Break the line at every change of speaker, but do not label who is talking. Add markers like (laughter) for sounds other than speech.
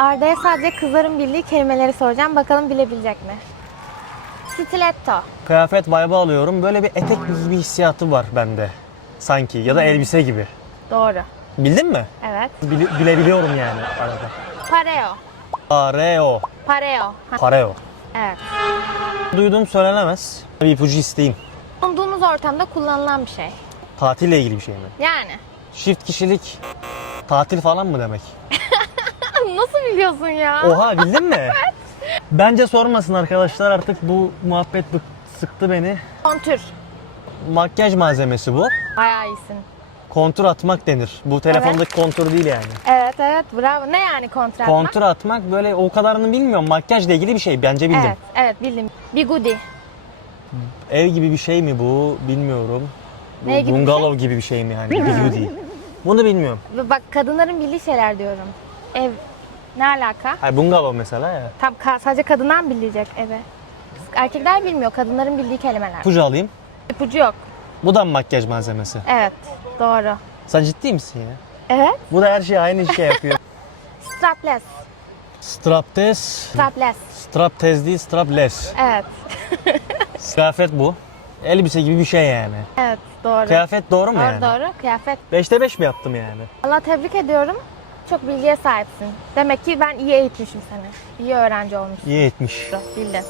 Arda'ya sadece kızların bildiği kelimeleri soracağım. Bakalım bilebilecek mi? Stiletto.
Kıyafet vibe alıyorum. Böyle bir etek gibi bir hissiyatı var bende. Sanki ya da elbise gibi.
Doğru.
Bildin mi?
Evet.
Bile- bilebiliyorum yani arada.
Pareo.
Pareo.
Pareo. Ha,
Pareo.
Evet.
Duyduğum söylenemez. Bir ipucu isteyeyim.
Bulunduğumuz ortamda kullanılan bir şey.
Tatille ilgili bir şey mi?
Yani.
Çift kişilik tatil falan mı demek?
Nasıl biliyorsun ya?
Oha bildin mi? (laughs) Bence sormasın arkadaşlar artık bu muhabbet bık- sıktı beni.
Kontür.
Makyaj malzemesi bu.
Bayağı iyisin.
Kontur atmak denir. Bu telefondaki kontur değil yani.
Evet evet bravo. Ne yani kontür atmak?
Kontur atmak böyle o kadarını bilmiyorum. Makyajla ilgili bir şey bence bildim.
Evet evet bildim. Bigudi.
Ev gibi bir şey mi bu bilmiyorum.
Ne gibi bir
bungalov gibi bir şey mi yani? Değil. (laughs) Bunu bilmiyorum.
Bak kadınların bildiği şeyler diyorum. Ev. Ne alaka?
Hayır bungalov mesela ya.
Tam ka- sadece kadınlar mı bilecek eve? Erkekler bilmiyor. Kadınların bildiği kelimeler.
İpucu alayım.
İpucu yok.
Bu da mı makyaj malzemesi?
Evet. Doğru.
Sen ciddi misin ya?
Evet.
Bu da her şey aynı şey yapıyor. (laughs)
Strapless.
Straptez.
Strapless.
Straptez değil strapless.
Evet. (laughs)
Kıyafet bu. Elbise gibi bir şey yani.
Evet doğru.
Kıyafet doğru mu
doğru
yani?
doğru. Kıyafet.
5'te 5 mi yaptım yani?
Allah tebrik ediyorum. Çok bilgiye sahipsin. Demek ki ben iyi eğitmişim seni. İyi öğrenci olmuşsun.
İyi etmiş.
Bildin.